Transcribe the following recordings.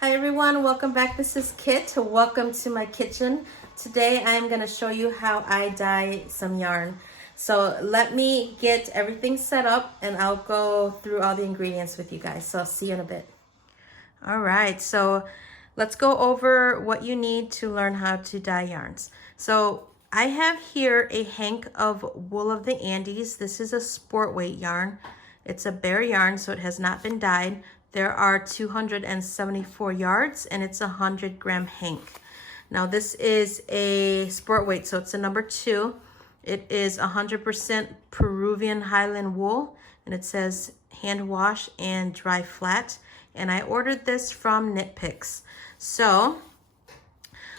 Hi everyone, welcome back. This is Kit. Welcome to my kitchen. Today I'm going to show you how I dye some yarn. So let me get everything set up and I'll go through all the ingredients with you guys. So I'll see you in a bit. All right, so let's go over what you need to learn how to dye yarns. So I have here a hank of Wool of the Andes. This is a sport weight yarn. It's a bare yarn, so it has not been dyed. There are 274 yards and it's a 100-gram hank. Now this is a sport weight, so it's a number 2. It is 100% Peruvian Highland wool, and it says hand wash and dry flat. And I ordered this from Knit Picks. So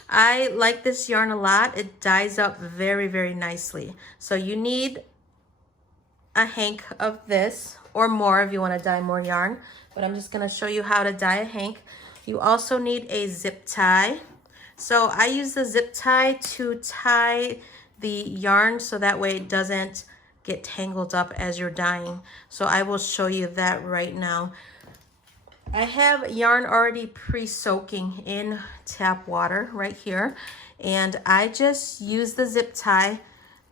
I like this yarn a lot. It dyes up very, very nicely. So you need a hank of this or more if you want to dye more yarn, but I'm just going to show you how to dye a hank. You also need a zip tie. So I use the zip tie to tie the yarn so that way it doesn't get tangled up as you're dyeing. So I will show you that right now. I have yarn already pre-soaking in tap water right here, and I just use the zip tie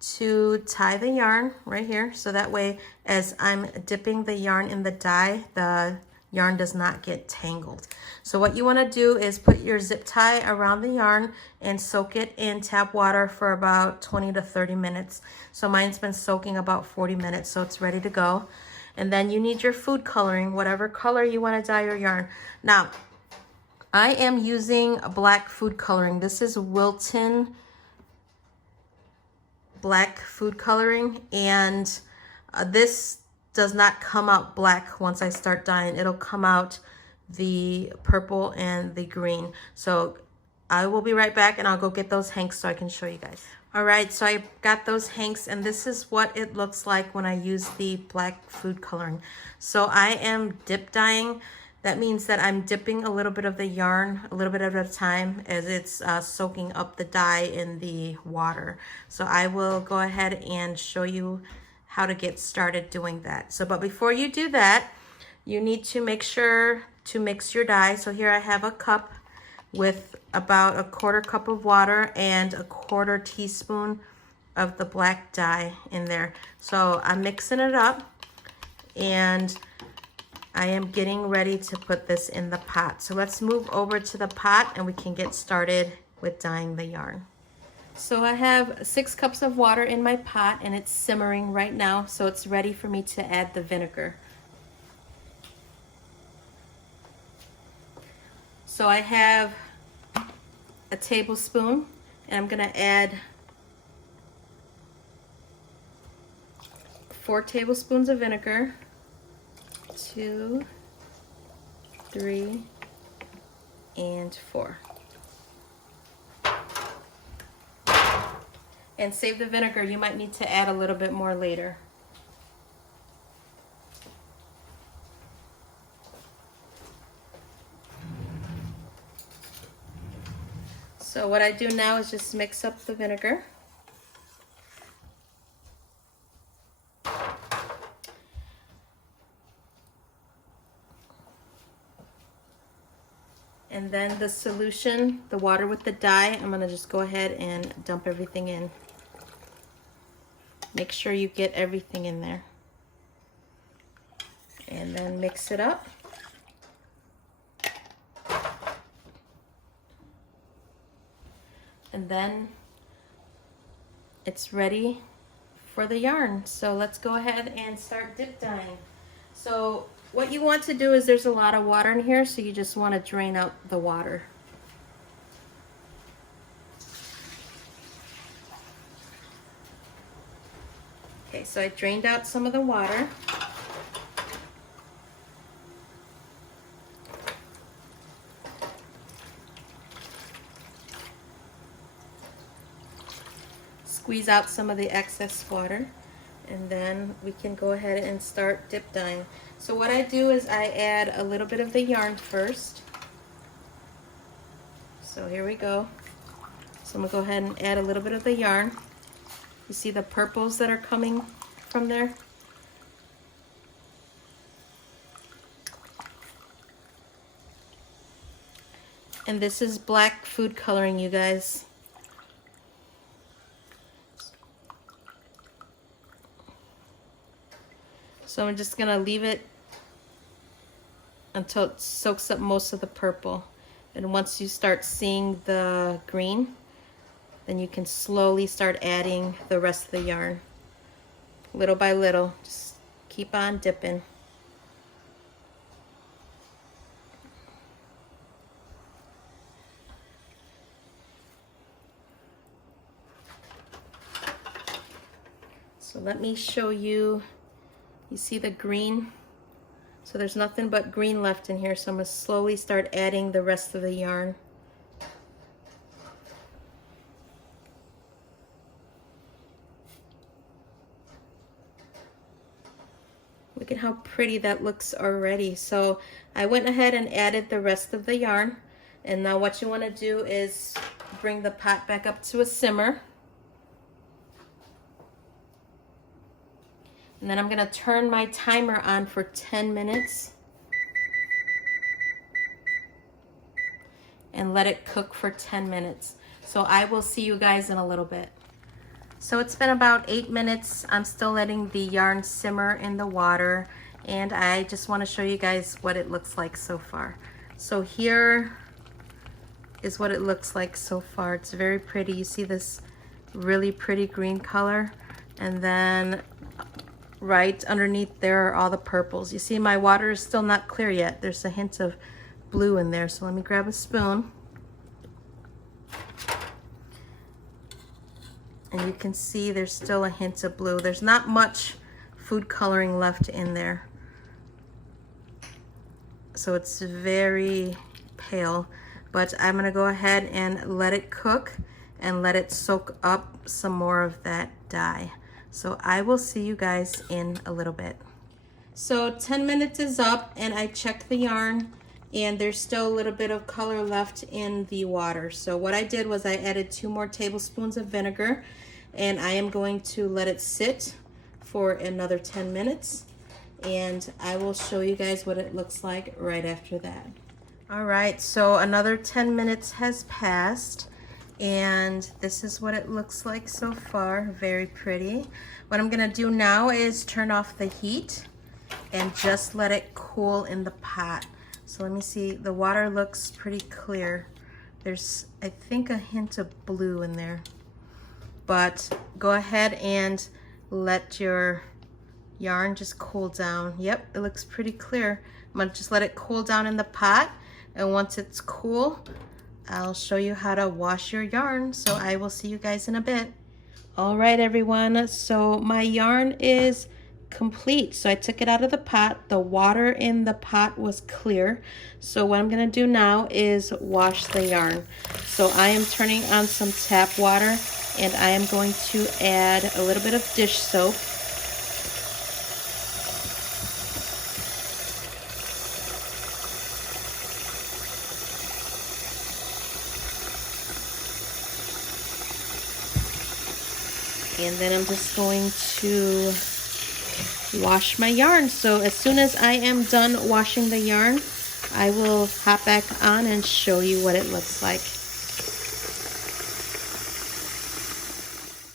to tie the yarn right here, so that way as I'm dipping the yarn in the dye, the yarn does not get tangled. So what you want to do is put your zip tie around the yarn and soak it in tap water for about 20 to 30 minutes. So mine's been soaking about 40 minutes, so it's ready to go. And then you need your food coloring, whatever color you want to dye your yarn. Now, I am using black food coloring. This is Wilton black food coloring, and this does not come out black once I start dyeing. It'll come out the purple and the green. So I will be right back and I'll go get those hanks so I can show you guys. All right, so I got those hanks and this is what it looks like when I use the black food coloring. So I am dip dyeing. That means that I'm dipping a little bit of the yarn, a little bit at a time, as it's soaking up the dye in the water. So I will go ahead and show you how to get started doing that. So, but before you do that, you need to make sure to mix your dye. So here I have a cup with about a 1/4 cup of water and a 1/4 teaspoon of the black dye in there. So I'm mixing it up and I am getting ready to put this in the pot. So let's move over to the pot and we can get started with dyeing the yarn. So I have 6 cups of water in my pot and it's simmering right now, so it's ready for me to add the vinegar. So I have a tablespoon and I'm gonna add 4 tablespoons of vinegar. 2, 3, and 4. And save the vinegar. You might need to add a little bit more later. So what I do now is just mix up the vinegar. And then the solution, the water with the dye, I'm going to just go ahead and dump everything in. Make sure you get everything in there. And then mix it up. And then it's ready for the yarn. So let's go ahead and start dip dyeing. So what you want to do is, there's a lot of water in here, so you just want to drain out the water. Okay, so I drained out some of the water. Squeeze out some of the excess water, and then we can go ahead and start dip dyeing. So what I do is I add a little bit of the yarn first. So here we go. So I'm gonna go ahead and add a little bit of the yarn. You see the purples that are coming from there? And this is black food coloring, you guys. So I'm just gonna leave it until it soaks up most of the purple. And once you start seeing the green, then you can slowly start adding the rest of the yarn. Little by little, just keep on dipping. So let me show you, you see the green? So there's nothing but green left in here, so I'm gonna slowly start adding the rest of the yarn. Look at how pretty that looks already. So I went ahead and added the rest of the yarn. And now what you wanna do is bring the pot back up to a simmer. And then I'm gonna turn my timer on for 10 minutes and let it cook for 10 minutes. So I will see you guys in a little bit. So it's been about 8 minutes. I'm still letting the yarn simmer in the water, and I just wanna show you guys what it looks like so far. So here is what it looks like so far. It's very pretty. You see this really pretty green color, and then right underneath there are all the purples. You see my water is still not clear yet. There's a hint of blue in there. So let me grab a spoon. And you can see there's still a hint of blue. There's not much food coloring left in there. So it's very pale, but I'm gonna go ahead and let it cook and let it soak up some more of that dye. So I will see you guys in a little bit. So 10 minutes is up, and I checked the yarn, and there's still a little bit of color left in the water. So what I did was I added 2 more tablespoons of vinegar, and I am going to let it sit for another 10 minutes, and I will show you guys what it looks like right after that. All right, so another 10 minutes has passed, and this is what it looks like so far. Very pretty. What I'm gonna do now is turn off the heat and just let it cool in the pot. So let me see, the water looks pretty clear. There's, I think, a hint of blue in there. But go ahead and let your yarn just cool down. Yep, it looks pretty clear. I'm gonna just let it cool down in the pot, and once it's cool, I'll show you how to wash your yarn. So I will see you guys in a bit. All right, everyone, so my yarn is complete. So I took it out of the pot. The water in the pot was clear. So what I'm gonna do now is wash the yarn. So I am turning on some tap water, and I am going to add a little bit of dish soap. And then I'm just going to wash my yarn. So as soon as I am done washing the yarn, I will hop back on and show you what it looks like.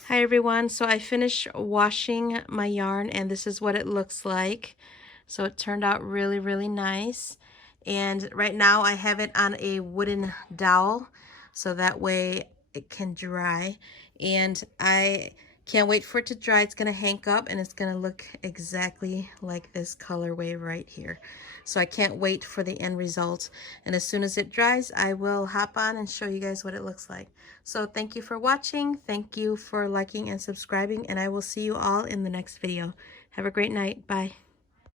Hi everyone, so I finished washing my yarn, and this is what it looks like. So it turned out really, really nice. And right now I have it on a wooden dowel, so that way it can dry. And I can't wait for it to dry. It's gonna hank up, and it's gonna look exactly like this colorway right here. So I can't wait for the end result. And as soon as it dries, I will hop on and show you guys what it looks like. So thank you for watching. Thank you for liking and subscribing, and I will see you all in the next video. Have a great night. Bye.